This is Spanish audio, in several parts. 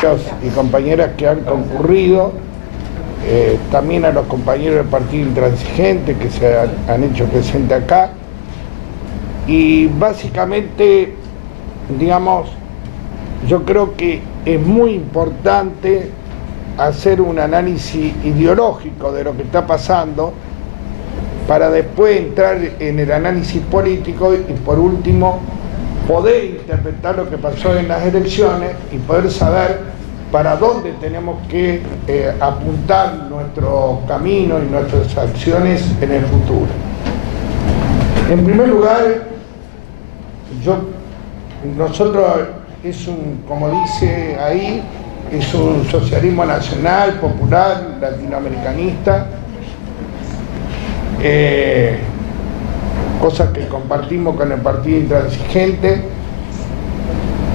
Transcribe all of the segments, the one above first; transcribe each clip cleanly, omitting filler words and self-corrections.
Y compañeras que han concurrido, también a los compañeros del Partido Intransigente que se han hecho presentes acá. Y básicamente, digamos, yo creo que es muy importante hacer un análisis ideológico de lo que está pasando para después entrar en el análisis político y por último poder interpretar lo que pasó en las elecciones y poder saber para dónde tenemos que apuntar nuestro camino y nuestras acciones en el futuro. En primer lugar, nosotros como dice ahí, es un socialismo nacional, popular, latinoamericanista, cosas que compartimos con el Partido Intransigente.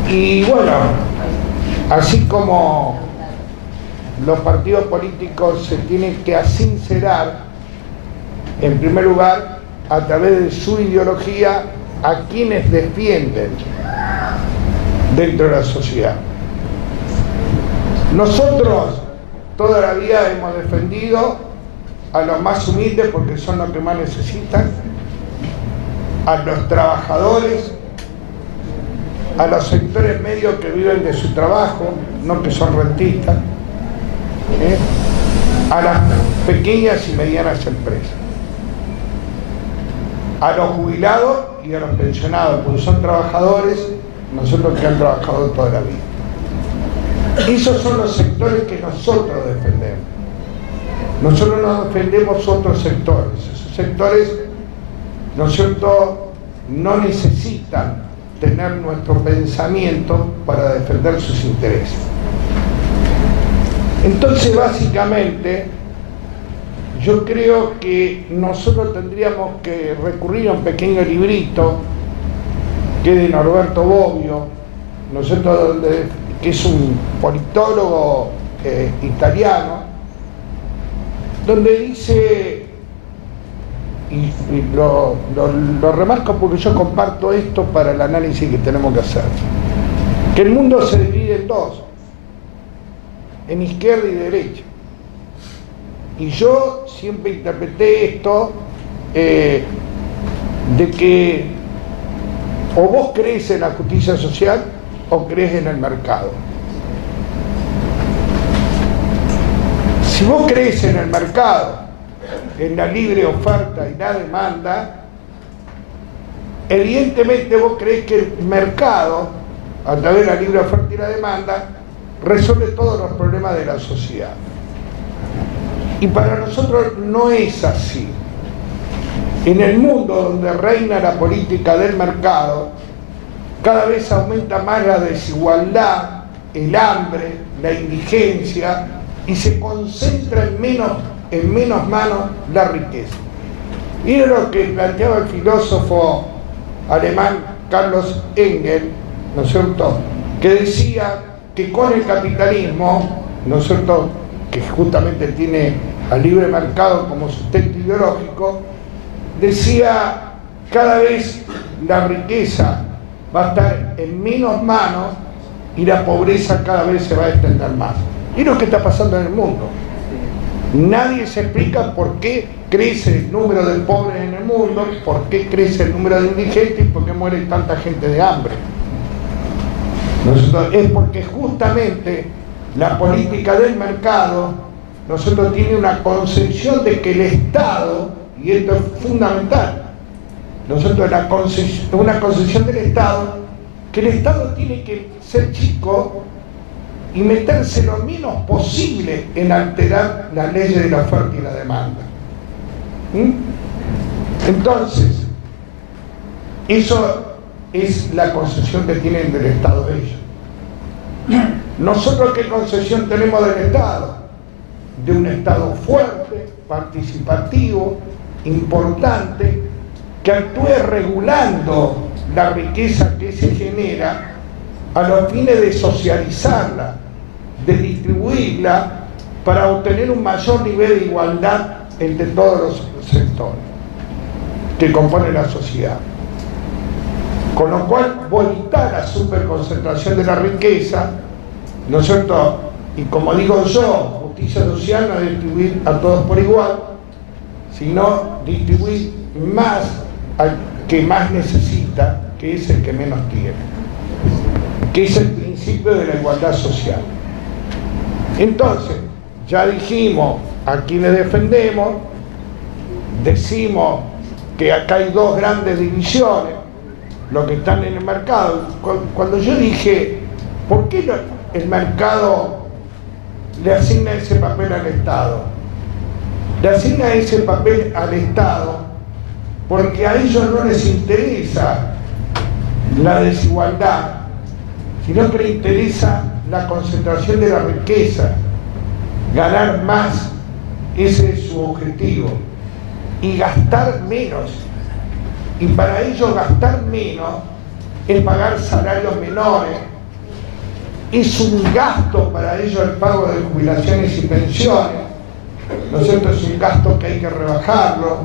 Y bueno, así como los partidos políticos se tienen que asincerar, en primer lugar, a través de su ideología, a quienes defienden dentro de la sociedad. Nosotros toda la vida hemos defendido a los más humildes porque son los que más necesitan, a los trabajadores, a los sectores medios que viven de su trabajo, no que son rentistas, a las pequeñas y medianas empresas, a los jubilados y a los pensionados, porque son trabajadores, nosotros que han trabajado toda la vida. Esos son los sectores que nosotros defendemos. Nosotros no defendemos otros sectores. Esos sectores, ¿no es cierto?, no necesitan tener nuestro pensamiento para defender sus intereses. Entonces, básicamente, yo creo que nosotros tendríamos que recurrir a un pequeño librito que es de Norberto Bobbio, ¿no es cierto?, que es un politólogo italiano, donde dice, y lo remarco porque yo comparto esto para el análisis que tenemos que hacer, que el mundo se divide en dos, en izquierda y derecha. Y yo siempre interpreté esto de que o vos crees en la justicia social o crees en el mercado. Si vos crees en el mercado, en la libre oferta y la demanda, evidentemente vos crees que el mercado, a través de la libre oferta y la demanda, resuelve todos los problemas de la sociedad. Y para nosotros no es así. En el mundo donde reina la política del mercado, cada vez aumenta más la desigualdad, el hambre, la indigencia, y se concentra en menos manos la riqueza. Y era lo que planteaba el filósofo alemán Carlos Engels, ¿no es cierto?, que decía que con el capitalismo, ¿no es cierto?, que justamente tiene al libre mercado como sustento ideológico, decía, cada vez la riqueza va a estar en menos manos y la pobreza cada vez se va a extender más. Y es lo que está pasando en el mundo. Nadie se explica por qué crece el número de pobres en el mundo, por qué crece el número de indigentes y por qué muere tanta gente de hambre. Es porque justamente la política del mercado, nosotros tiene una concepción de que el Estado, y esto es fundamental, nosotros una concepción del Estado, que el Estado tiene que ser chico y meterse lo menos posible en alterar las leyes de la oferta y la demanda. Entonces, eso es la concepción que tienen del Estado ellos. Nosotros, ¿qué concepción tenemos del Estado? De un Estado fuerte, participativo, importante, que actúe regulando la riqueza que se genera a los fines de socializarla, de distribuirla para obtener un mayor nivel de igualdad entre todos los sectores que componen la sociedad. Con lo cual, vos evitás la superconcentración de la riqueza ¿no es cierto? Y como digo yo, justicia social no es distribuir a todos por igual, sino distribuir más al que más necesita, que es el que menos tiene, que es el principio de la igualdad social. Entonces, ya dijimos a quienes defendemos, decimos que acá hay dos grandes divisiones, los que están en el mercado. Cuando yo dije, ¿por qué el mercado le asigna ese papel al Estado? Le asigna ese papel al Estado porque a ellos no les interesa la desigualdad, sino que les interesa la concentración de la riqueza, ganar más, ese es su objetivo, y gastar menos. Y para ellos gastar menos es pagar salarios menores, es un gasto para ellos el pago de jubilaciones y pensiones, ¿no es cierto? Es un gasto que hay que rebajarlo,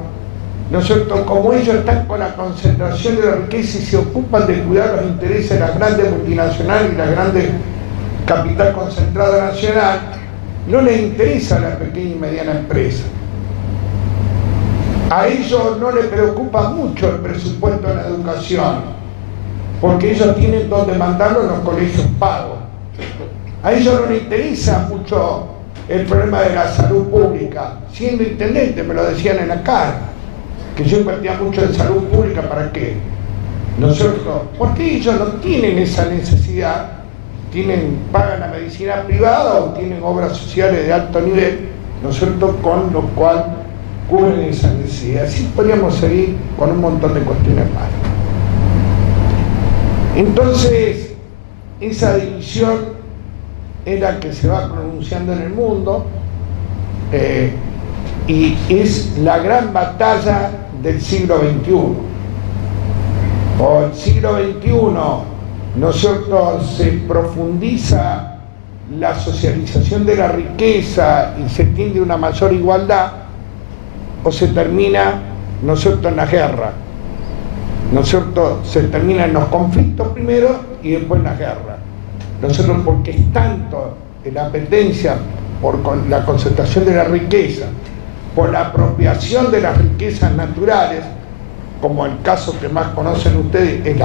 ¿no es cierto? Como ellos están con la concentración de la riqueza y se ocupan de cuidar los intereses de las grandes multinacionales y la grande capital concentrada nacional, no les interesa la pequeña y mediana empresa. A ellos no les preocupa mucho el presupuesto en la educación, porque ellos tienen donde mandarlo en los colegios pagos. A ellos no les interesa mucho el problema de la salud pública. Siendo intendente me lo decían en la cara, que yo invertía mucho en salud pública. ¿Para qué? ¿No es cierto? Porque ellos no tienen esa necesidad, pagan la medicina privada o tienen obras sociales de alto nivel, ¿no es cierto?, con lo cual cubren esa necesidad. Así podríamos seguir con un montón de cuestiones más. Entonces, esa división es la que se va pronunciando en el mundo, y es la gran batalla del siglo XXI. O el siglo XXI, ¿no es cierto?, se profundiza la socialización de la riqueza y se tiende a una mayor igualdad, o se termina, ¿no es cierto?, en la guerra, ¿no es cierto?, se termina en los conflictos primero y después en la guerra, ¿no es cierto?, porque es tanto la apetencia por la concentración de la riqueza, por la apropiación de las riquezas naturales, como el caso que más conocen ustedes es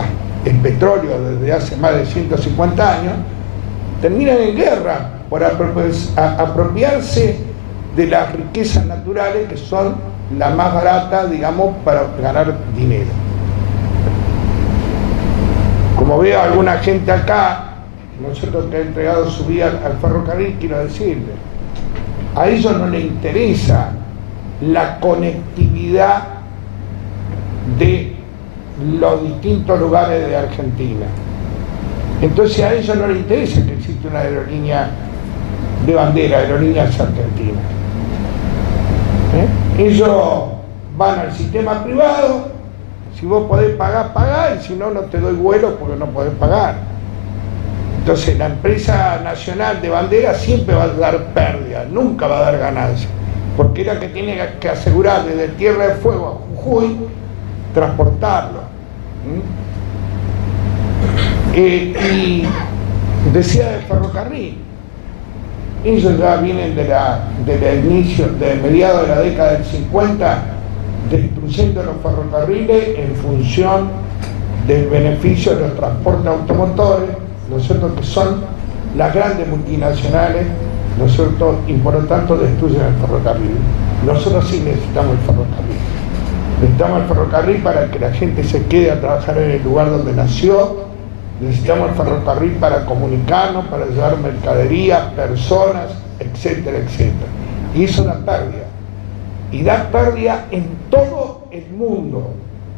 el petróleo desde hace más de 150 años, terminan en guerra por apropiarse de las riquezas naturales que son las más baratas, digamos, para ganar dinero. Como veo a alguna gente acá, nosotros que ha entregado su vida al ferrocarril, quiero decirle, a ellos no les interesa la conectividad de los distintos lugares de Argentina. Entonces a ellos no les interesa que exista una aerolínea de bandera, aerolíneas argentinas. Ellos van al sistema privado, si vos podés pagar, pagá, y si no, no te doy vuelo porque no podés pagar. Entonces la empresa nacional de bandera siempre va a dar pérdida, nunca va a dar ganancia, porque era que tiene que asegurar desde Tierra del Fuego a Jujuy transportarlo. Y decía del ferrocarril, ellos ya vienen del inicio, de mediados de la década del 50, destruyendo los ferrocarriles en función del beneficio de los transportes automotores, ¿no es cierto?, que son las grandes multinacionales, ¿no es cierto?, y por lo tanto destruyen el ferrocarril. Nosotros sí necesitamos el ferrocarril. Necesitamos el ferrocarril para que la gente se quede a trabajar en el lugar donde nació. Necesitamos el ferrocarril para comunicarnos, para llevar mercaderías, personas, etcétera, etcétera. Y eso da pérdida. Y da pérdida en todo el mundo.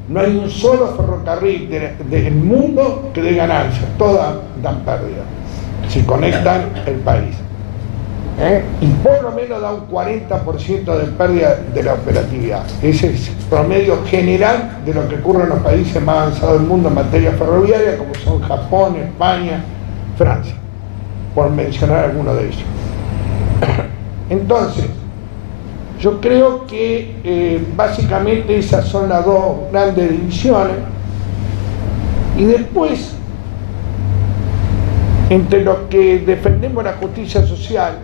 No hay un solo ferrocarril del mundo que dé ganancias. Todas dan pérdida si conectan el país. Y por lo menos da un 40% de pérdida de la operatividad. Ese es el promedio general de lo que ocurre en los países más avanzados del mundo en materia ferroviaria, como son Japón, España, Francia, por mencionar algunos de ellos. Entonces, yo creo que básicamente esas son las dos grandes divisiones. Y después entre los que defendemos la justicia social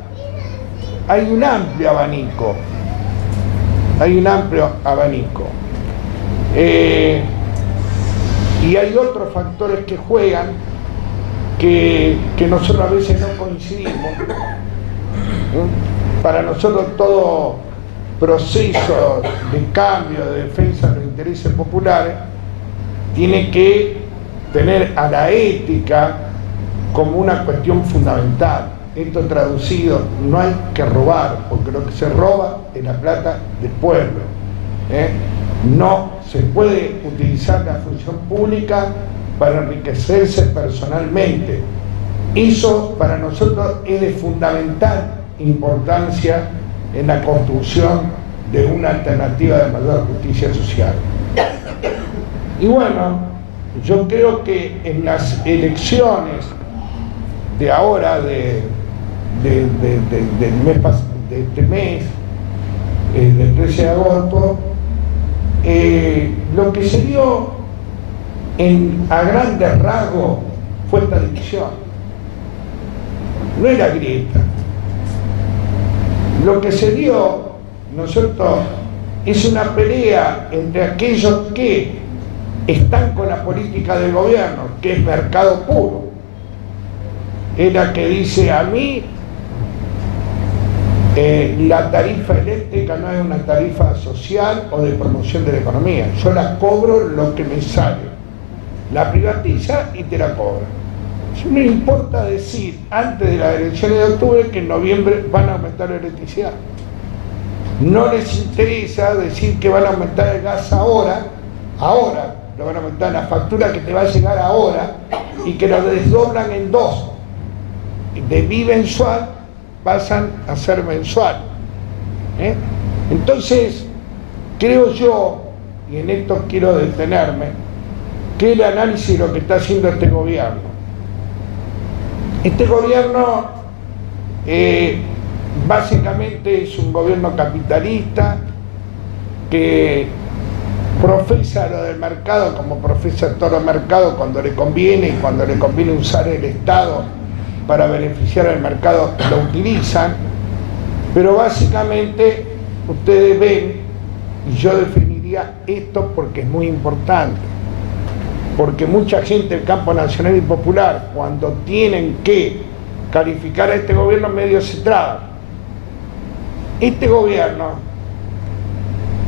hay un amplio abanico. Y hay otros factores que juegan que nosotros a veces no coincidimos. Para nosotros todo proceso de cambio, de defensa de los intereses populares, tiene que tener a la ética como una cuestión fundamental. Esto traducido, no hay que robar, porque lo que se roba es la plata del pueblo. No se puede utilizar la función pública para enriquecerse personalmente. Eso para nosotros es de fundamental importancia en la construcción de una alternativa de mayor justicia social. Y bueno, yo creo que en las elecciones de ahora, de este mes, del 13 de agosto, lo que se dio a grandes rasgos fue esta división. No era grieta. Lo que se dio, ¿no es cierto?, es una pelea entre aquellos que están con la política del gobierno, que es mercado puro. Es la que dice: a mí la tarifa eléctrica no es una tarifa social o de promoción de la economía, yo la cobro lo que me sale, la privatiza y te la cobra. No importa decir antes de las elecciones de octubre que en noviembre van a aumentar la electricidad. No les interesa decir que van a aumentar el gas ahora, lo van a aumentar la factura que te va a llegar ahora y que lo desdoblan en dos. De bimensual pasan a ser mensual. Entonces, creo yo, y en esto quiero detenerme, que el análisis de lo que está haciendo este gobierno. Este gobierno básicamente es un gobierno capitalista que profesa lo del mercado como profesa todo el mercado cuando le conviene, y cuando le conviene usar el Estado para beneficiar al mercado lo utilizan, pero básicamente ustedes ven, y yo definiría esto porque es muy importante, porque mucha gente del campo nacional y popular, cuando tienen que calificar a este gobierno, medio se traba. Este gobierno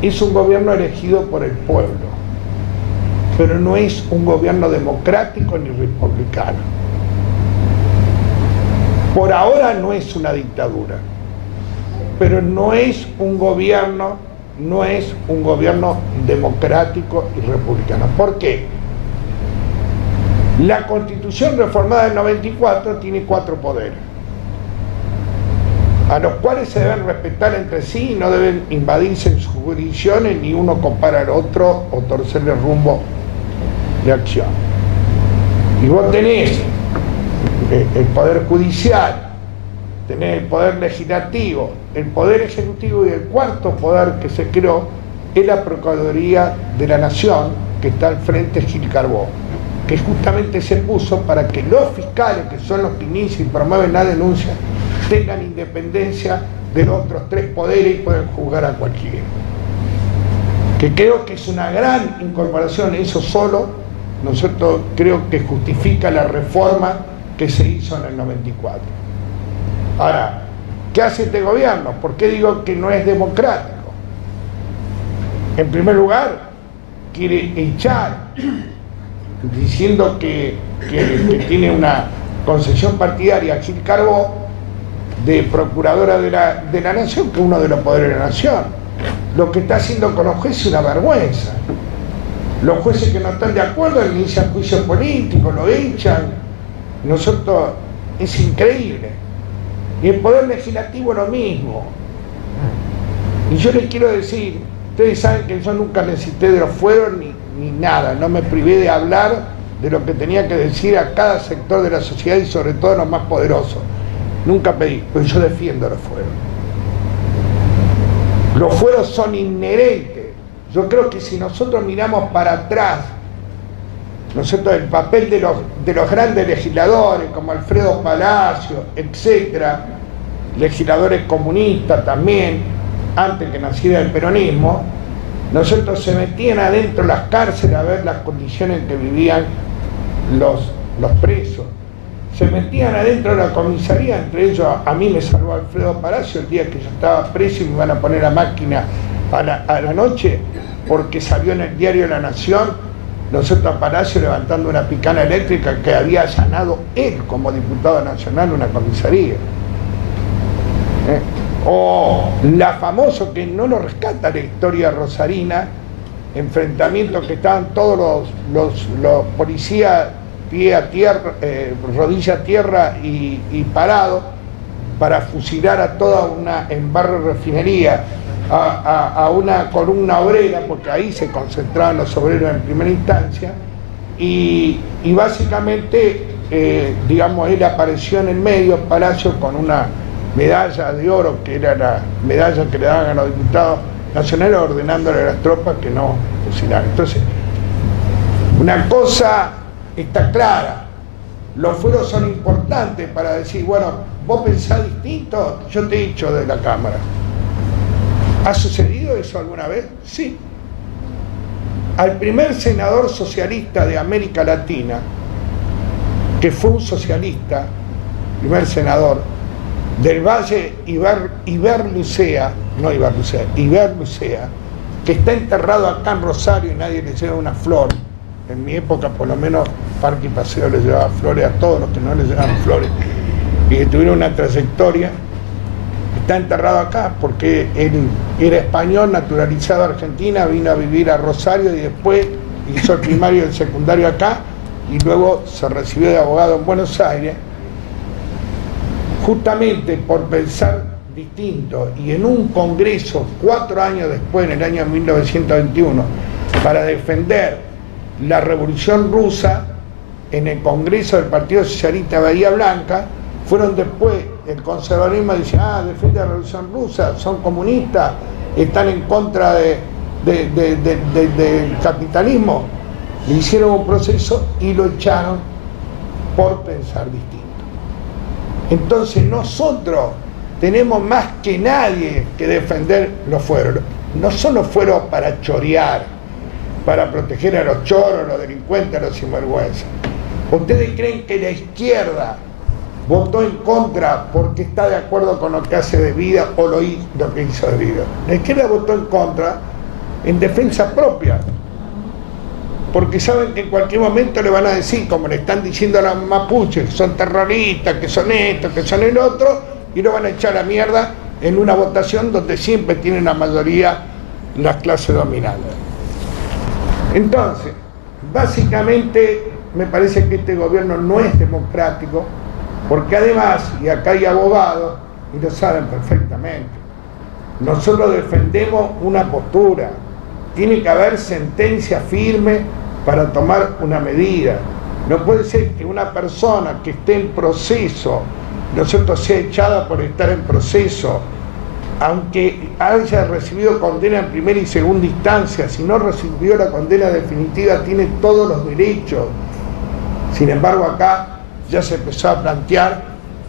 es un gobierno elegido por el pueblo, pero no es un gobierno democrático ni republicano. Por ahora no es una dictadura, pero no es un gobierno democrático y republicano. ¿Por qué? La Constitución reformada del 94 tiene 4 poderes, a los cuales se deben respetar entre sí y no deben invadirse en sus jurisdicciones, ni uno compara al otro o torcerle el rumbo de acción. Y vos tenés el Poder Judicial, tenés el Poder Legislativo, el Poder Ejecutivo, y el cuarto poder que se creó es la Procuraduría de la Nación, que está al frente de Gil Carbó, que justamente se puso para que los fiscales, que son los que inician y promueven la denuncia, tengan independencia de los otros 3 poderes y puedan juzgar a cualquiera. Que creo que es una gran incorporación, eso solo, ¿no es cierto?, creo que justifica la reforma que se hizo en el 94. Ahora, ¿qué hace este gobierno? ¿Por qué digo que no es democrático? En primer lugar, quiere echar, diciendo que tiene una concesión partidaria a Gil Carbó de procuradora de la Nación, que es uno de los poderes de la Nación. Lo que está haciendo con los jueces es una vergüenza. Los jueces que no están de acuerdo inician juicios políticos, lo echan. Nosotros, es increíble. Y el Poder Legislativo lo mismo. Y yo les quiero decir, ustedes saben que yo nunca necesité de los fueros ni nada, no me privé de hablar de lo que tenía que decir a cada sector de la sociedad y sobre todo a los más poderosos. Nunca pedí, pero yo defiendo los fueros. Los fueros son inherentes. Yo creo que si nosotros miramos para atrás ¿no es cierto?, el papel de los grandes legisladores como Alfredo Palacio, etcétera, legisladores comunistas también, antes que naciera el peronismo, ¿no es cierto?, se metían adentro de las cárceles a ver las condiciones en que vivían los presos. Se metían adentro de la comisaría, entre ellos a mí me salvó Alfredo Palacio el día que yo estaba preso y me iban a poner la máquina a la noche, porque salió en el diario La Nación, nosotros a Palacio levantando una picana eléctrica que había allanado él como diputado nacional una comisaría. O la famosa, que no lo rescata la historia rosarina, enfrentamientos que estaban todos los policías pie a tierra, rodilla a tierra y parado para fusilar a toda una, en Barrio Refinería, a una columna obrera, porque ahí se concentraban los obreros en primera instancia, y básicamente, digamos, él apareció en el medio, Palacio, con una medalla de oro, que era la medalla que le daban a los diputados nacionales, ordenándole a las tropas que no fusilaran. Entonces, una cosa está clara, los fueros son importantes para decir, bueno, vos pensás distinto, yo te he dicho de la Cámara. ¿Ha sucedido eso alguna vez? Sí. Al primer senador socialista de América Latina, que fue un socialista, primer senador, del Valle Iberlucea, que está enterrado acá en Rosario y nadie le lleva una flor. En mi época, por lo menos, Parque y Paseo le llevaba flores a todos los que no le llevaban flores y que tuvieron una trayectoria. Está enterrado acá porque él era español, naturalizado a Argentina, vino a vivir a Rosario y después hizo el primario y el secundario acá y luego se recibió de abogado en Buenos Aires, justamente por pensar distinto. Y en un congreso 4 años después, en el año 1921, para defender la Revolución Rusa, en el Congreso del Partido Socialista de Bahía Blanca, fueron después, el conservadurismo dice, defiende la Revolución Rusa, son comunistas, están en contra del capitalismo. Le hicieron un proceso y lo echaron por pensar distinto. Entonces nosotros tenemos más que nadie que defender los fueros. No son los fueros para chorear, para proteger a los choros, a los delincuentes, a los sinvergüenzas. ¿Ustedes creen que la izquierda votó en contra porque está de acuerdo con lo que hace de vida o lo que hizo de vida? La izquierda votó en contra en defensa propia, porque saben que en cualquier momento le van a decir, como le están diciendo a los mapuches, que son terroristas, que son esto, que son el otro, y lo van a echar a mierda en una votación donde siempre tienen la mayoría las clases dominantes. Entonces, básicamente me parece que este gobierno no es democrático, porque además, y acá hay abogados, y lo saben perfectamente, nosotros defendemos una postura, tiene que haber sentencia firme para tomar una medida. No puede ser que una persona que esté en proceso, nosotros sea echada por estar en proceso, aunque haya recibido condena en primera y segunda instancia, si no recibió la condena definitiva, tiene todos los derechos. Sin embargo, acá ya se empezó a plantear,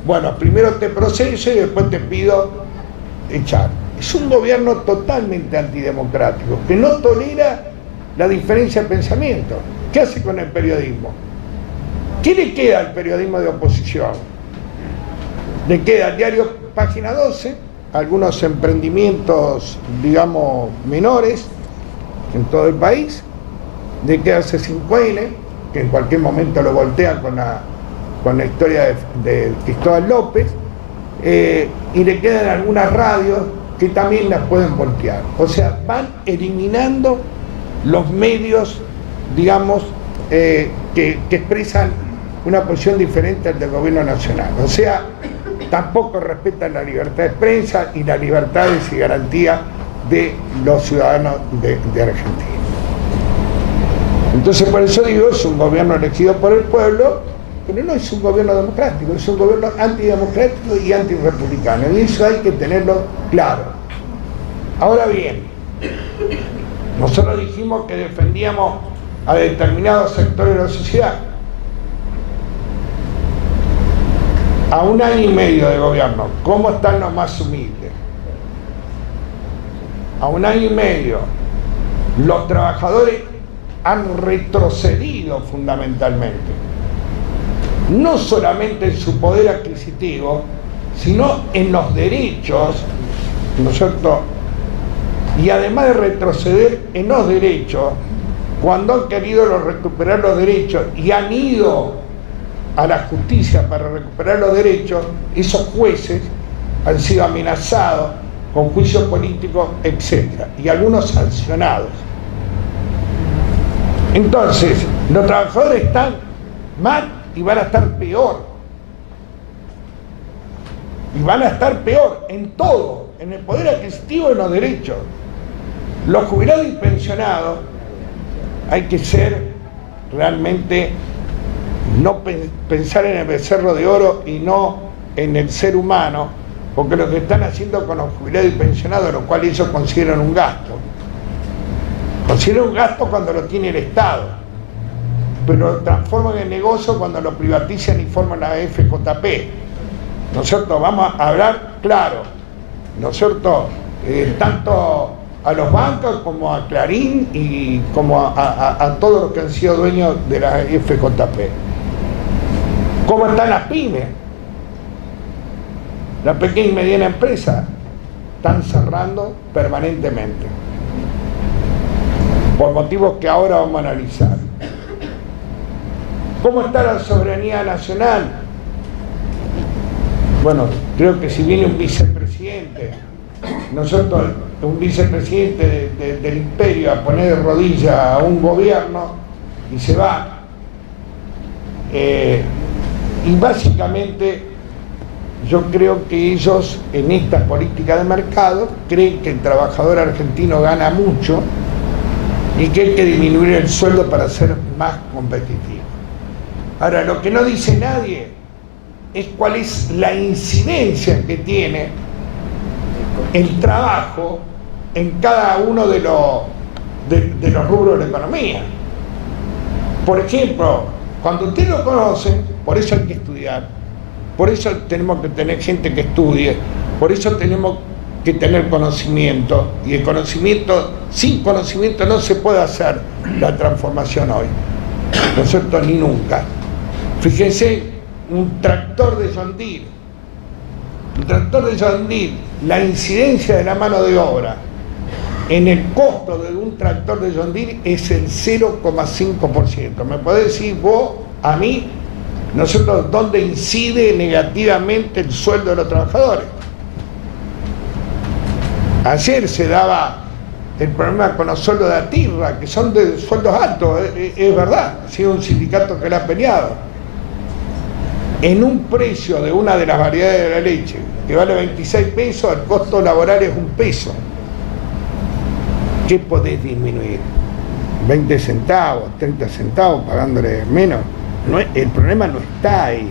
bueno, primero te proceso y después te pido echar. Es un gobierno totalmente antidemocrático, que no tolera la diferencia de pensamiento. ¿Qué hace con el periodismo? ¿Qué le queda al periodismo de oposición? Le queda al diario Página 12, algunos emprendimientos, digamos, menores en todo el país, le queda C5N, que en cualquier momento lo voltean con la historia de Cristóbal López, y le quedan algunas radios que también las pueden voltear. O sea, van eliminando los medios, digamos, que expresan una posición diferente al del gobierno nacional. O sea, tampoco respetan la libertad de prensa y las libertades y garantías de los ciudadanos de Argentina. Entonces, por eso digo, es un gobierno elegido por el pueblo, pero no es un gobierno democrático, es un gobierno antidemocrático y antirrepublicano, y eso hay que tenerlo claro. Ahora bien, nosotros dijimos que defendíamos a determinados sectores de la sociedad. A 1 año y medio de gobierno, ¿cómo están los más humildes? A 1 año y medio, los trabajadores han retrocedido fundamentalmente, no solamente en su poder adquisitivo, sino en los derechos, ¿no es cierto? Y además de retroceder en los derechos, cuando han querido recuperar los derechos y han ido a la justicia para recuperar los derechos, esos jueces han sido amenazados con juicios políticos, etc. Y algunos sancionados. Entonces, los trabajadores están mal y van a estar peor. Y van a estar peor en todo, en el poder adquisitivo y en los derechos. Los jubilados y pensionados, hay que ser realmente, no pensar en el becerro de oro y no en el ser humano, porque lo que están haciendo con los jubilados y pensionados, lo cual ellos consideran un gasto. Consideran un gasto cuando lo tiene el Estado, pero lo transforman en negocio cuando lo privatizan y forman la FJP. ¿No es cierto? Vamos a hablar claro, ¿no es cierto? Tanto a los bancos como a Clarín y como a todos los que han sido dueños de la FJP. ¿Cómo están las pymes? La pequeña y mediana empresa están cerrando permanentemente, por motivos que ahora vamos a analizar. ¿Cómo está la soberanía nacional? Bueno, creo que si viene un vicepresidente, nosotros, un vicepresidente del imperio, a poner de rodillas a un gobierno y se va, y básicamente yo creo que ellos en esta política de mercado creen que el trabajador argentino gana mucho y que hay que disminuir el sueldo para ser más competitivo. Ahora, lo que no dice nadie es cuál es la incidencia que tiene el trabajo en cada uno de los rubros de la economía. Por ejemplo, cuando ustedes lo conocen, por eso hay que estudiar, por eso tenemos que tener gente que estudie, por eso tenemos que tener conocimiento, y el conocimiento, sin conocimiento no se puede hacer la transformación hoy, ¿no es cierto? Ni nunca. Fíjense, un tractor de John Deere, la incidencia de la mano de obra en el costo de un tractor de John Deere es el 0,5%. ¿Me podés decir vos, a mí, nosotros, dónde incide negativamente el sueldo de los trabajadores? Ayer se daba el problema con los sueldos de ATIRRA, que son de sueldos altos, es verdad, ha sido un sindicato que lo ha peleado. En un precio de una de las variedades de la leche, que vale 26 pesos, el costo laboral es 1 peso. ¿Qué podés disminuir? 20 centavos, 30 centavos, pagándole menos. No, el problema no está ahí.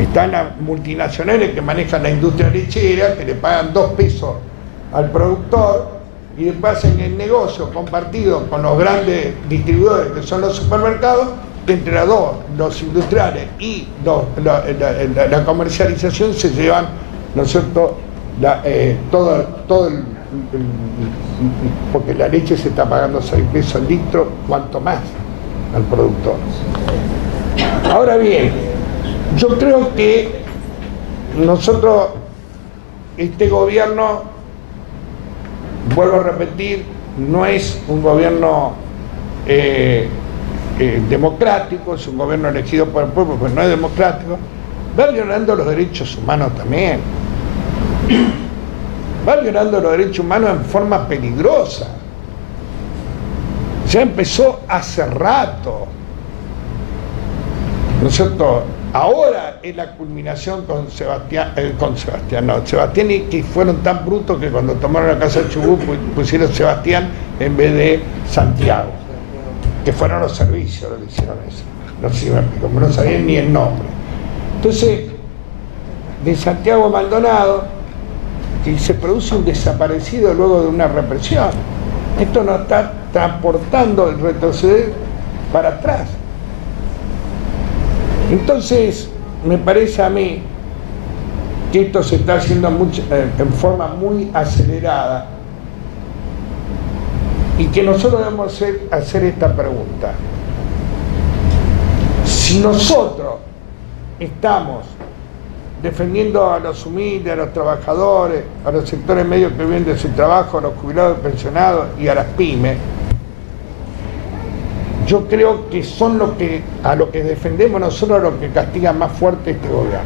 Están las multinacionales que manejan la industria lechera, que le pagan 2 pesos al productor y después hacen el negocio compartido con los grandes distribuidores, que son los supermercados, entre los industriales y la comercialización se llevan, ¿no es cierto?, todo el porque la leche se está pagando 6 pesos al litro, cuanto más al productor. Ahora bien, yo creo que nosotros, este gobierno, vuelvo a repetir, no es un gobierno democrático, es un gobierno elegido por el pueblo, pero no es democrático. Va violando los derechos humanos también. Va violando los derechos humanos en forma peligrosa. Ya empezó hace rato, ¿no es cierto? Ahora es la culminación con Sebastián, y que fueron tan brutos que cuando tomaron la casa de Chubut pusieron Sebastián en vez de Santiago, que fueron los servicios los que hicieron eso. No sé si me explico, no sabían ni el nombre. Entonces, de Santiago Maldonado, y se produce un desaparecido luego de una represión. Esto no está transportando el retroceder para atrás. Entonces, me parece a mí que esto se está haciendo en forma muy acelerada y que nosotros debemos hacer esta pregunta. Si nosotros estamos defendiendo a los humildes, a los trabajadores, a los sectores medios que viven de su trabajo, a los jubilados, pensionados y a las pymes, yo creo que son a lo que defendemos nosotros, a lo que castiga más fuerte este gobierno,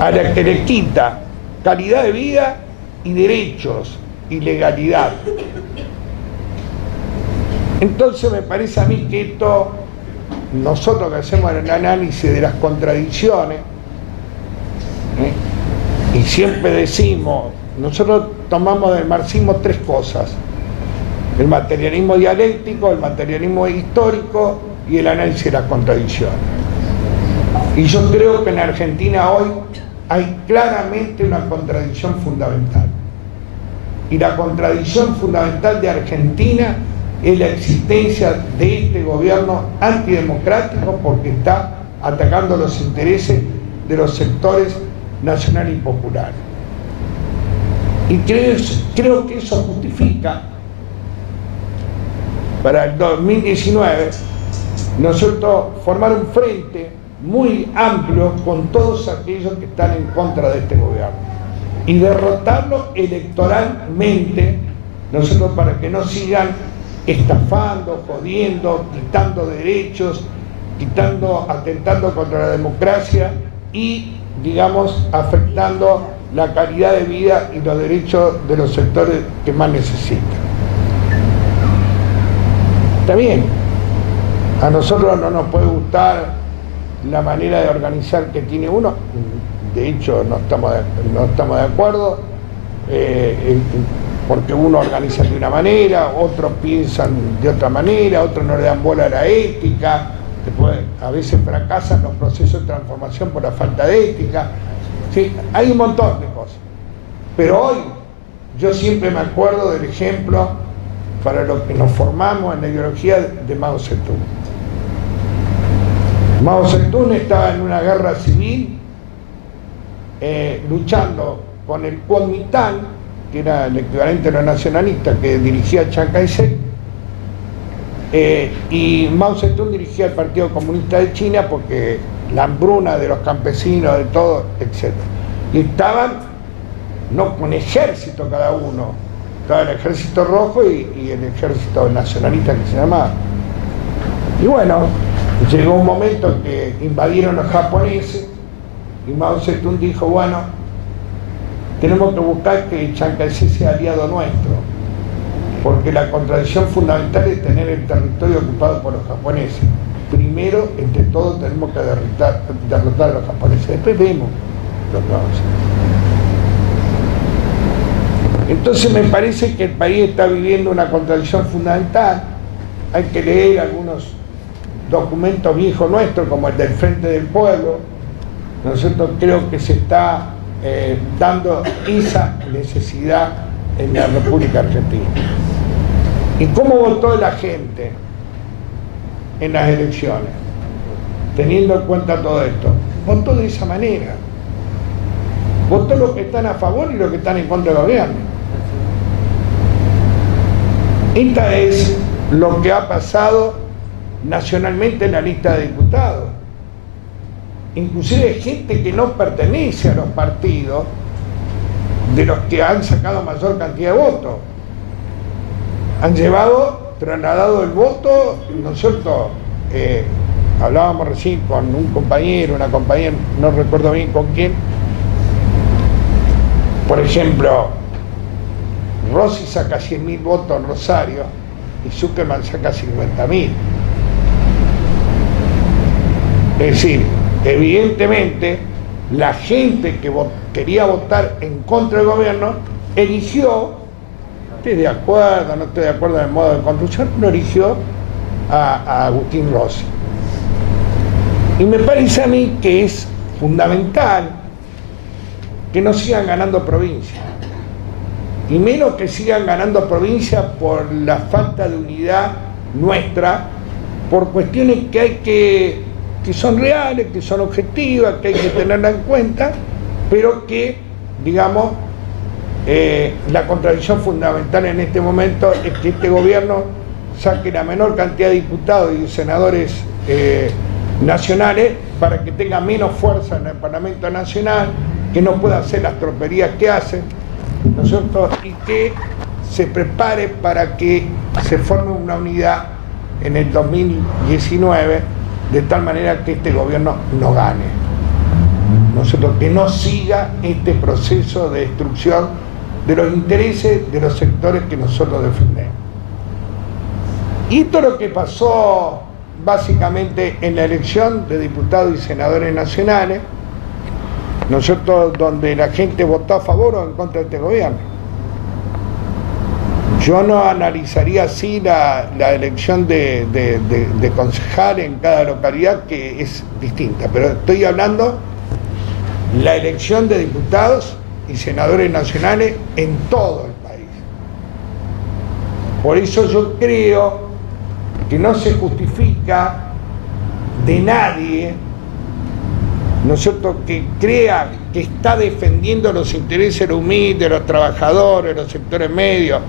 a la que le quita calidad de vida y derechos y legalidad. Entonces me parece a mí que esto, nosotros que hacemos el análisis de las contradicciones, y siempre decimos, nosotros tomamos del marxismo tres cosas: el materialismo dialéctico, el materialismo histórico y el análisis de las contradicciones. Y yo creo que en Argentina hoy hay claramente una contradicción fundamental. Y la contradicción fundamental de Argentina es la existencia de este gobierno antidemocrático, porque está atacando los intereses de los sectores nacionales y populares. Y creo que eso justifica para el 2019 nosotros formar un frente muy amplio con todos aquellos que están en contra de este gobierno y derrotarlo electoralmente, nosotros, para que no sigan estafando, jodiendo, quitando derechos, atentando contra la democracia y, digamos, afectando la calidad de vida y los derechos de los sectores que más necesitan. Está bien, a nosotros no nos puede gustar la manera de organizar que tiene uno, de hecho no estamos de acuerdo, porque uno organiza de una manera, otros piensan de otra manera, otros no le dan bola a la ética, después a veces fracasan los procesos de transformación por la falta de ética. Sí, hay un montón de cosas, pero hoy yo siempre me acuerdo del ejemplo para los que nos formamos en la ideología de Mao Zedong. Mao Zedong estaba en una guerra civil luchando con el Kuomintang, que era el equivalente a los nacionalistas que dirigía Chiang Kai-shek, y Mao Zedong dirigía el Partido Comunista de China, porque la hambruna de los campesinos, de todo, etc. Y estaban, no con ejército cada uno, estaba el ejército rojo y el ejército nacionalista que se llamaba. Y bueno, llegó un momento en que invadieron los japoneses y Mao Zedong dijo, bueno, tenemos que buscar que Chiang Kai-shek sea aliado nuestro, porque la contradicción fundamental es tener el territorio ocupado por los japoneses. Primero, entre todos, tenemos que derrotar a los japoneses, después vemos lo que vamos a hacer. Entonces me parece que el país está viviendo una contradicción fundamental. Hay que leer algunos documentos viejos nuestros, como el del Frente del Pueblo. Nosotros creo que se está dando esa necesidad en la República Argentina. ¿Y cómo votó la gente en las elecciones? Teniendo en cuenta todo esto, votó de esa manera. Votó los que están a favor y los que están en contra del gobierno. Esta es lo que ha pasado nacionalmente en la lista de diputados. Inclusive gente que no pertenece a los partidos, de los que han sacado mayor cantidad de votos, han trasladado el voto, ¿no es cierto? Hablábamos recién con un compañero, una compañera, no recuerdo bien con quién. Por ejemplo, Rossi saca 100.000 votos en Rosario y Zuckerman saca 50.000. Es decir, evidentemente la gente que quería votar en contra del gobierno eligió, estoy de acuerdo, no estoy de acuerdo en el modo de construcción, no eligió a Agustín Rossi. Y me parece a mí que es fundamental que no sigan ganando provincias, y menos que sigan ganando provincias por la falta de unidad nuestra, por cuestiones que son reales, que son objetivas, que hay que tenerla en cuenta, pero que, digamos, la contradicción fundamental en este momento es que este gobierno saque la menor cantidad de diputados y senadores nacionales para que tenga menos fuerza en el Parlamento Nacional, que no pueda hacer las tropelías que hace, ¿no es cierto? Y que se prepare para que se forme una unidad en el 2019, de tal manera que este gobierno no gane, ¿no es cierto? Que no siga este proceso de destrucción de los intereses de los sectores que nosotros defendemos. Y esto es lo que pasó básicamente en la elección de diputados y senadores nacionales, ¿no es cierto?, donde la gente votó a favor o en contra de este gobierno. Yo no analizaría así la elección de concejal en cada localidad, que es distinta, pero estoy hablando la elección de diputados y senadores nacionales en todo el país. Por eso yo creo que no se justifica de nadie, ¿no es cierto?, que crea que está defendiendo los intereses de los humildes, de los trabajadores, los sectores medios,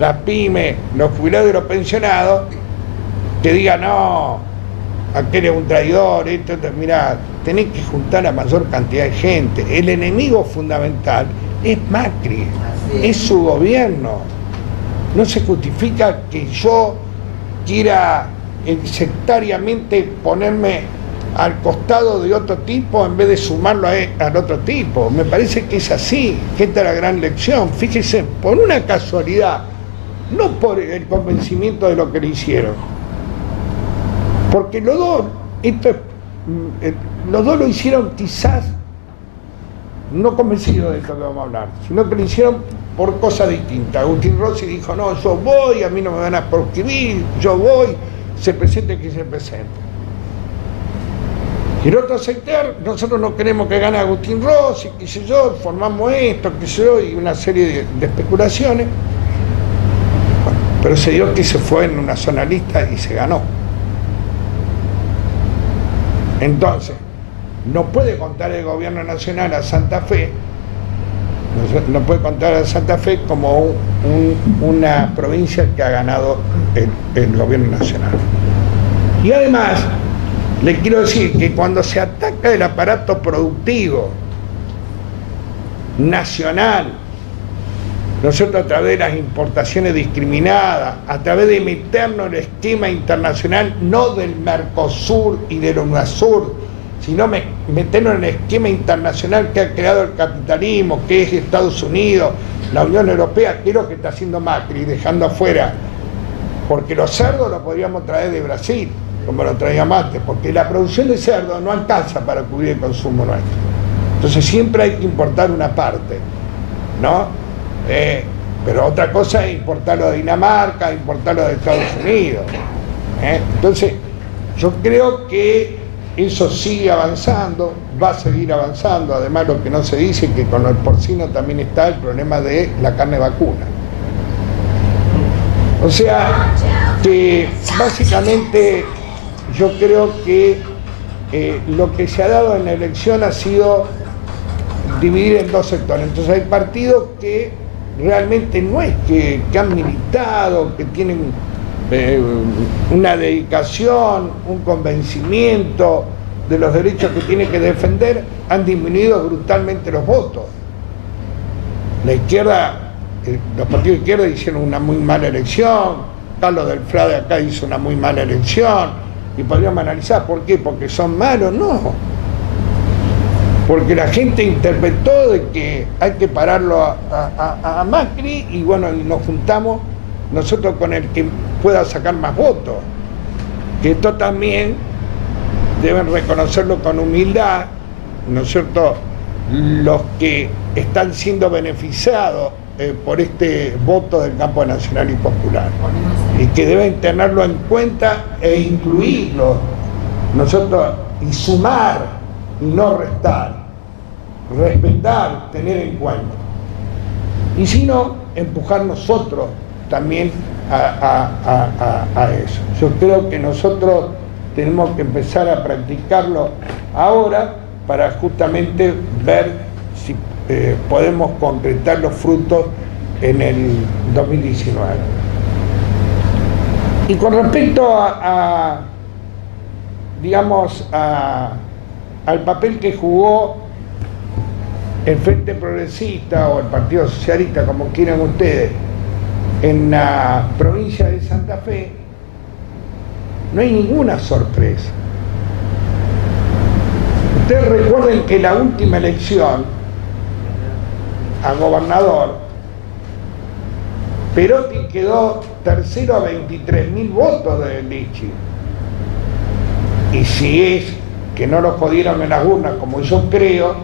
las pymes, los jubilados y los pensionados, que diga, no, aquel es un traidor, esto, mirá, tenés que juntar la mayor cantidad de gente. El enemigo fundamental es Macri, es su gobierno. No se justifica que yo quiera sectariamente ponerme al costado de otro tipo en vez de sumarlo al otro tipo. Me parece que es así, que esta es la gran lección. Fíjese, por una casualidad, no por el convencimiento de lo que le hicieron, porque los dos lo hicieron quizás no convencidos de esto que vamos a hablar, sino que lo hicieron por cosas distintas. Agustín Rossi dijo, no, yo voy, a mí no me van a proscribir, yo voy, se presente que se presente. Y el otro sector, nosotros no queremos que gane Agustín Rossi, qué sé yo, formamos esto, qué sé yo, y una serie de especulaciones. Bueno, pero se dio que se fue en una zona lista y se ganó. Entonces, no puede contar el gobierno nacional a Santa Fe, no puede contar a Santa Fe como una provincia que ha ganado el gobierno nacional. Y además, le quiero decir que cuando se ataca el aparato productivo nacional, ¿no es cierto?, a través de las importaciones discriminadas, a través de meternos en el esquema internacional, no del Mercosur y del UNASUR, sino meternos en el esquema internacional que ha creado el capitalismo, que es Estados Unidos, la Unión Europea, que es lo que está haciendo Macri, dejando afuera, porque los cerdos los podríamos traer de Brasil, como lo traíamos antes, porque la producción de cerdo no alcanza para cubrir el consumo nuestro. Entonces siempre hay que importar una parte, ¿no? Pero otra cosa es importarlo de Dinamarca, importarlo de Estados Unidos. Entonces, yo creo que eso sigue avanzando, va a seguir avanzando. Además, lo que no se dice es que con el porcino también está el problema de la carne vacuna. O sea, que básicamente yo creo que lo que se ha dado en la elección ha sido dividir en dos sectores. Entonces hay partidos que realmente no es que han militado, que tienen una dedicación, un convencimiento de los derechos que tienen que defender, han disminuido brutalmente los votos. La izquierda, los partidos de izquierda hicieron una muy mala elección, Carlos del Frade acá hizo una muy mala elección, y podríamos analizar por qué, porque son malos, no. Porque la gente interpretó de que hay que pararlo a Macri, y bueno, y nos juntamos nosotros con el que pueda sacar más votos. Que esto también deben reconocerlo con humildad, ¿no es cierto?, los que están siendo beneficiados por este voto del campo nacional y popular, y que deben tenerlo en cuenta e incluirlo, nosotros, y sumar y no restar, respetar, tener en cuenta. Y si no, empujar nosotros también a eso. Yo creo que nosotros tenemos que empezar a practicarlo ahora para justamente ver si podemos concretar los frutos en el 2019. Y con respecto digamos, al papel que jugó el Frente Progresista o el Partido Socialista, como quieran ustedes, en la provincia de Santa Fe, no hay ninguna sorpresa. Ustedes recuerden que la última elección a gobernador, Perotti quedó tercero a 23.000 votos de Lichi. Y si es que no lo jodieron en las urnas, como yo creo,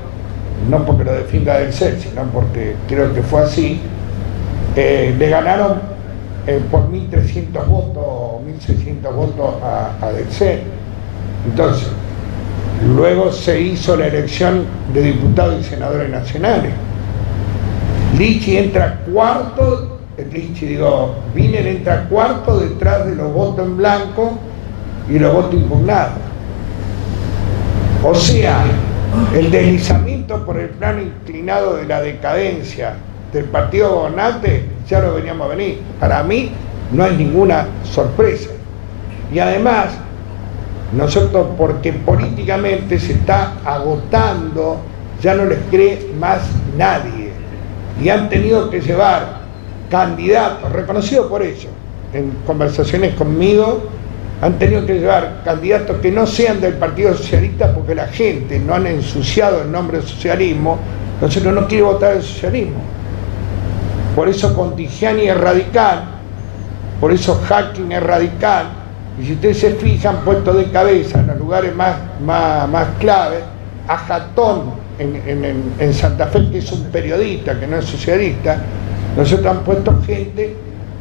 no porque lo defienda del CEL, sino porque creo que fue así, le ganaron por 1.300 votos o 1.600 votos a del CEL. Entonces, luego se hizo la elección de diputados y senadores nacionales. Lichi entra cuarto, Wiener entra cuarto detrás de los votos en blanco y los votos impugnados. O sea, el deslizamiento por el plano inclinado de la decadencia del partido gobernante ya lo veníamos a venir. Para mí no hay ninguna sorpresa. Y además, nosotros, porque políticamente se está agotando, ya no les cree más nadie. Y han tenido que llevar candidatos, reconocidos por ellos, en conversaciones conmigo, han tenido que llevar candidatos que no sean del Partido Socialista porque la gente no han ensuciado el nombre del socialismo, entonces no quiere votar el socialismo. Por eso Contigiani es radical, por eso Hacking es radical, y si ustedes se fijan, puesto de cabeza en los lugares más claves, a Jatón en Santa Fe, que es un periodista, que no es socialista, nosotros han puesto gente,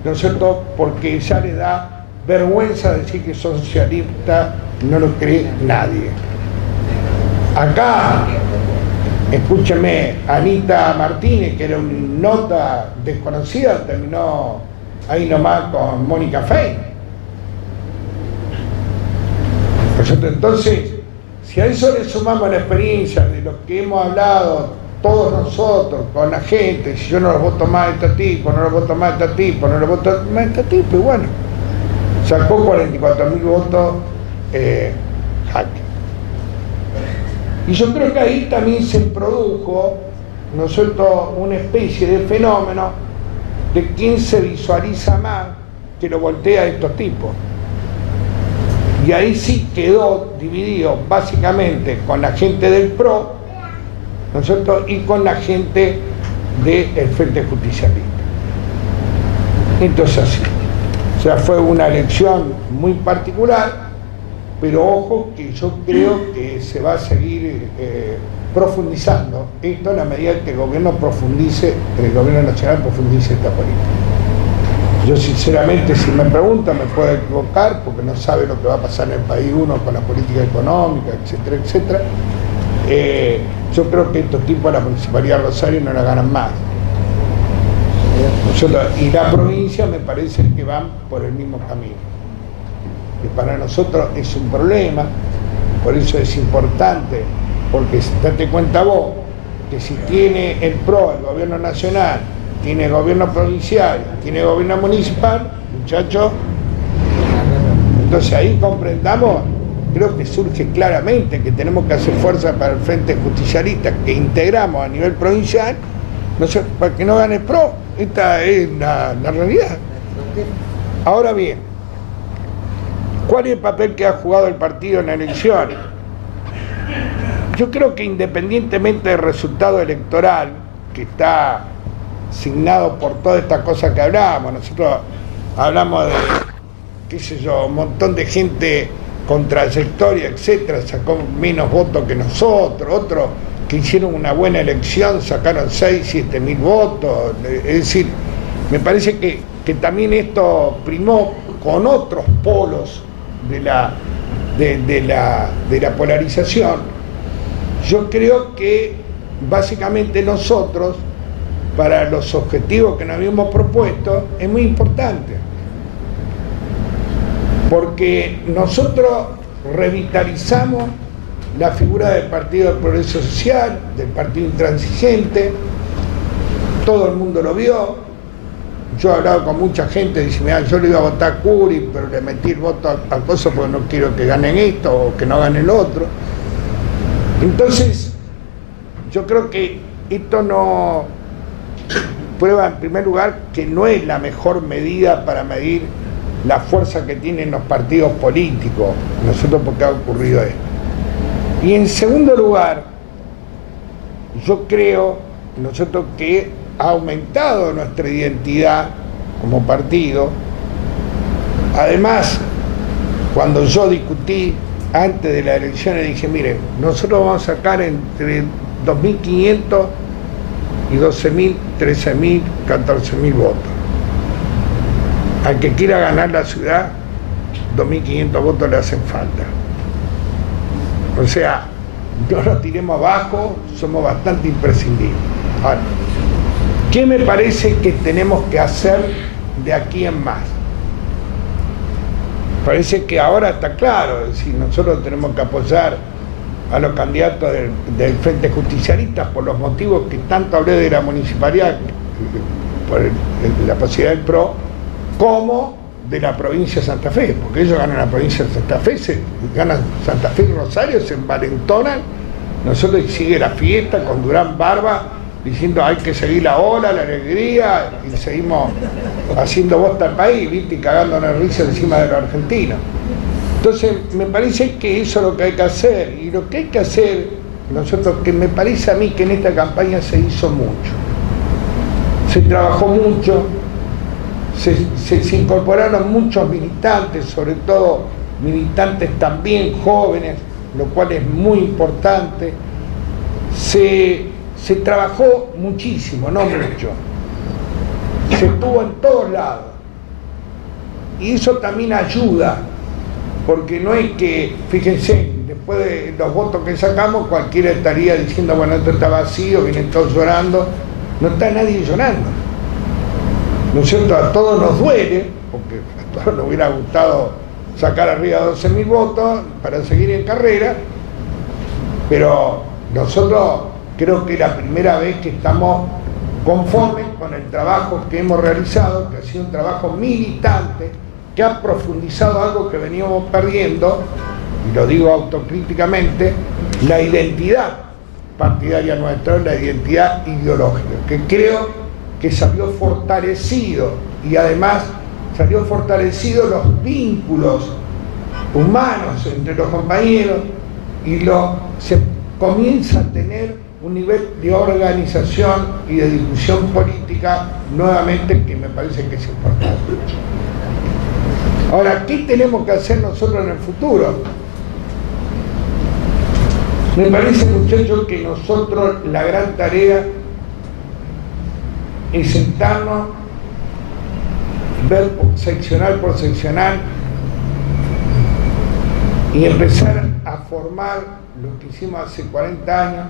nosotros, porque ya le da vergüenza decir que son socialistas, no lo cree nadie. Acá, escúcheme, Anita Martínez, que era una nota desconocida, terminó ahí nomás con Mónica Fein. Entonces, si a eso le sumamos la experiencia de lo que hemos hablado todos nosotros con la gente, si yo no los voto más a este tipo, no los voto más a este tipo, no los voto más a este tipo, y bueno, sacó 44.000 votos Jaque. Y yo creo que ahí también se produjo, ¿no es cierto?, una especie de fenómeno de quién se visualiza más que lo voltea a estos tipos. Y ahí sí quedó dividido básicamente con la gente del PRO, ¿no es cierto?, y con la gente del Frente Justicialista. Entonces así. O sea, fue una elección muy particular, pero ojo que yo creo que se va a seguir profundizando esto en la medida que el gobierno nacional profundice esta política. Yo sinceramente, si me preguntan, me puedo equivocar porque no sabe lo que va a pasar en el país uno con la política económica, etcétera, etcétera. Yo creo que estos tipos de la Municipalidad de Rosario no la ganan más. Y la provincia me parece que van por el mismo camino. Que para nosotros es un problema, por eso es importante, porque date cuenta vos que si tiene el PRO, el gobierno nacional, tiene gobierno provincial, tiene gobierno municipal, muchachos, entonces ahí comprendamos, creo que surge claramente que tenemos que hacer fuerza para el Frente Justicialista que integramos a nivel provincial, no sé, para que no gane el PRO. Esta es la realidad. Ahora bien, ¿cuál es el papel que ha jugado el partido en elecciones? Yo creo que independientemente del resultado electoral, que está signado por toda esta cosa que hablamos, nosotros hablamos de, qué sé yo, un montón de gente con trayectoria, etcétera, sacó menos votos que nosotros, otros que hicieron una buena elección sacaron 6.000-7.000 votos, es decir, me parece que también esto primó con otros polos de la polarización. Yo creo que básicamente nosotros para los objetivos que nos habíamos propuesto es muy importante, porque nosotros revitalizamos la figura del Partido del Progreso Social, del Partido Intransigente. Todo el mundo lo vio. Yo he hablado con mucha gente, dice, mira, yo le iba a votar a Curi, pero le metí el voto a cosas porque no quiero que ganen esto o que no ganen el otro. Entonces, yo creo que esto no prueba, en primer lugar, que no es la mejor medida para medir la fuerza que tienen los partidos políticos. Nosotros, ¿por qué ha ocurrido esto? Y en segundo lugar, yo creo nosotros que ha aumentado nuestra identidad como partido. Además, cuando yo discutí antes de las elecciones, dije, mire, nosotros vamos a sacar entre 2.500 y 12.000, 13.000, 14.000 votos. Al que quiera ganar la ciudad, 2.500 votos le hacen falta. O sea, no nos tiremos abajo, somos bastante imprescindibles. Ahora, ¿qué me parece que tenemos que hacer de aquí en más? Parece que ahora está claro, es decir, nosotros tenemos que apoyar a los candidatos del Frente Justicialista por los motivos que tanto hablé de la municipalidad, por la posibilidad del PRO, como de la provincia de Santa Fe, porque ellos ganan la provincia de Santa Fe, ganan Santa Fe y Rosario, se envalentonan, nosotros sigue la fiesta con Durán Barba, diciendo hay que seguir la ola, la alegría, y seguimos haciendo bosta al país, ¿viste? Y cagándonos de risa encima de los argentinos. Entonces, me parece que eso es lo que hay que hacer, y lo que hay que hacer, nosotros, que me parece a mí que en esta campaña se hizo mucho, se trabajó mucho, se incorporaron muchos militantes, sobre todo militantes también jóvenes, lo cual es muy importante. Se trabajó muchísimo, no mucho. Se estuvo en todos lados. Y eso también ayuda, porque no es que, fíjense, después de los votos que sacamos, cualquiera estaría diciendo, bueno, esto está vacío, vienen todos llorando. No está nadie llorando. ¿No es cierto? A todos nos duele, porque a todos nos hubiera gustado sacar arriba 12.000 votos para seguir en carrera, pero nosotros creo que es la primera vez que estamos conformes con el trabajo que hemos realizado, que ha sido un trabajo militante, que ha profundizado algo que veníamos perdiendo, y lo digo autocríticamente, la identidad partidaria nuestra, la identidad ideológica, que creo que salió fortalecido, y además salió fortalecido los vínculos humanos entre los compañeros, y se comienza a tener un nivel de organización y de discusión política nuevamente que me parece que es importante. Ahora, ¿qué tenemos que hacer nosotros en el futuro? Me parece, muchachos, que nosotros la gran tarea es sentarnos, ver seccional por seccional y empezar a formar lo que hicimos hace 40 años,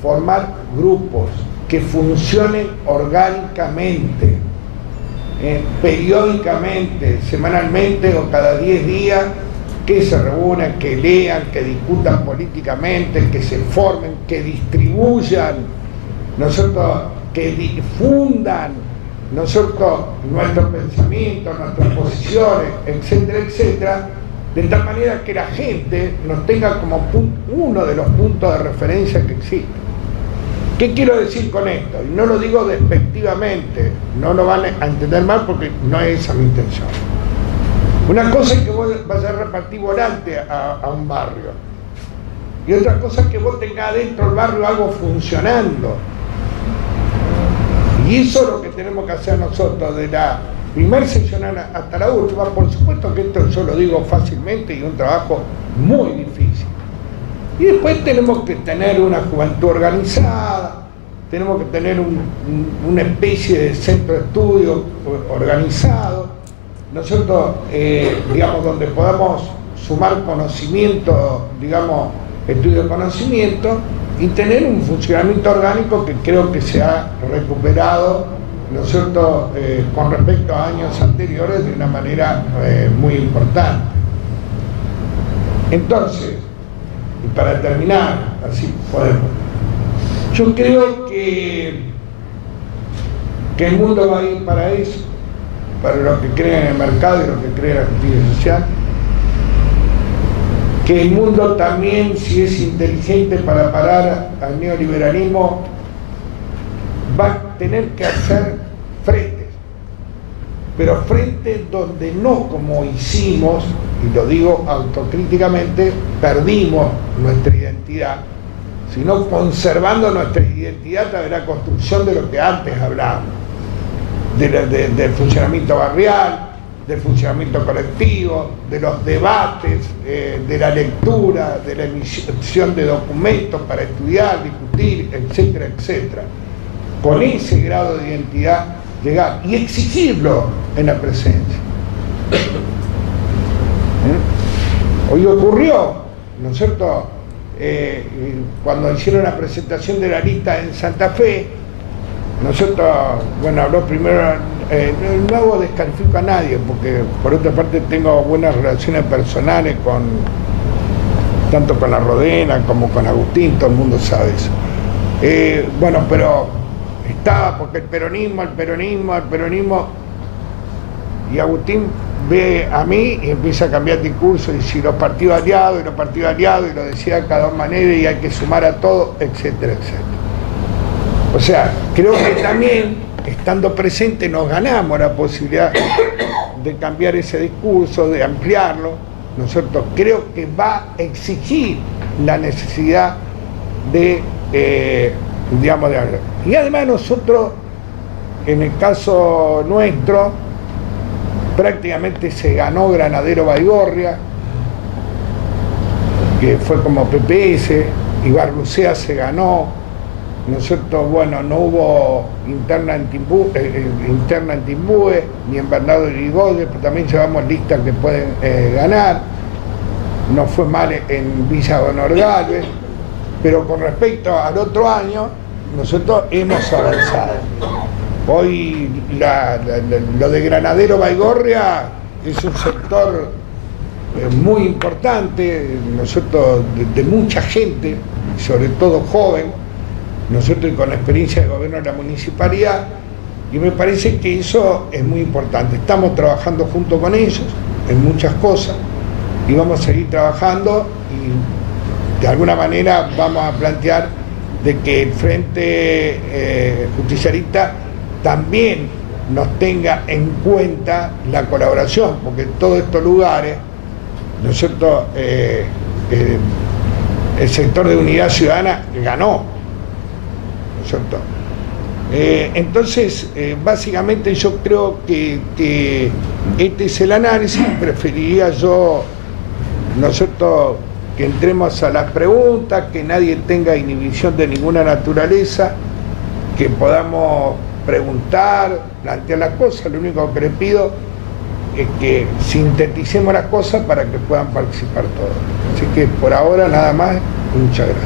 formar grupos que funcionen orgánicamente, periódicamente, semanalmente o cada 10 días, que se reúnan, que lean, que discutan políticamente, que se formen, que distribuyan, nosotros, que difundan, nosotros, nuestros pensamientos, nuestras posiciones, etcétera, etcétera, de tal manera que la gente nos tenga como uno de los puntos de referencia que existen. ¿Qué quiero decir con esto? Y no lo digo despectivamente, no lo van a entender mal porque no es esa mi intención. Una cosa es que vos vayas a repartir volante a un barrio, y otra cosa es que vos tengas adentro del barrio algo funcionando. Y eso es lo que tenemos que hacer nosotros, de la primera seccional hasta la última. Por supuesto que esto yo lo digo fácilmente y un trabajo muy difícil. Y después tenemos que tener una juventud organizada, tenemos que tener una especie de centro de estudio organizado, nosotros, digamos, donde podamos sumar conocimiento, digamos, estudio de conocimiento, y tener un funcionamiento orgánico que creo que se ha recuperado, ¿no es cierto?, con respecto a años anteriores de una manera muy importante. Entonces, y para terminar, así podemos, yo creo que el mundo va a ir para eso, para los que creen en el mercado y los que creen en la justicia social, que el mundo también, si es inteligente para parar al neoliberalismo, va a tener que hacer frentes, pero frentes donde no, como hicimos, y lo digo autocríticamente, perdimos nuestra identidad, sino conservando nuestra identidad a la construcción de lo que antes hablábamos, del funcionamiento barrial, del funcionamiento colectivo, de los debates, de la lectura, de la emisión de documentos para estudiar, discutir, etcétera, etcétera. Con ese grado de identidad llegar y exigirlo en la presencia. Hoy ocurrió, ¿no es cierto?, cuando hicieron la presentación de la lista en Santa Fe, ¿no es cierto?, bueno, habló primero, no hago descalifico a nadie, porque por otra parte tengo buenas relaciones personales tanto con la Rodena como con Agustín, todo el mundo sabe eso. Bueno, pero estaba porque el peronismo, y Agustín ve a mí y empieza a cambiar discurso, y si los partidos aliados, y lo decía de cada manera, y hay que sumar a todo, etcétera, etcétera. O sea, creo que también, estando presente, nos ganamos la posibilidad de cambiar ese discurso, de ampliarlo, ¿no es cierto? Creo que va a exigir la necesidad de, digamos, de hablar. Y además nosotros, en el caso nuestro, prácticamente se ganó Granadero Baigorria, que fue como PPS, y Barlucea se ganó, ¿no es cierto? Bueno, no hubo interna en Timbúe, ni en Bernardo de Irigoyen, pero también llevamos listas que pueden ganar. No fue mal en Villa Donor Galvez, pero con respecto al otro año, nosotros hemos avanzado. Hoy lo de Granadero Baigorria es un sector muy importante, ¿no es cierto?, de mucha gente, sobre todo joven, ¿no es cierto?, y con experiencia de gobierno de la municipalidad, y me parece que eso es muy importante. Estamos trabajando junto con ellos en muchas cosas, y vamos a seguir trabajando, y de alguna manera vamos a plantear de que el Frente Justicialista también nos tenga en cuenta la colaboración, porque en todos estos lugares, ¿no es cierto?, el sector de Unidad Ciudadana ganó, ¿no es cierto? Entonces, básicamente yo creo que este es el análisis. Preferiría yo, ¿no es cierto?, que entremos a las preguntas, que nadie tenga inhibición de ninguna naturaleza, que podamos preguntar, plantear las cosas. Lo único que les pido es que sinteticemos las cosas para que puedan participar todos. Así que por ahora nada más, y muchas gracias.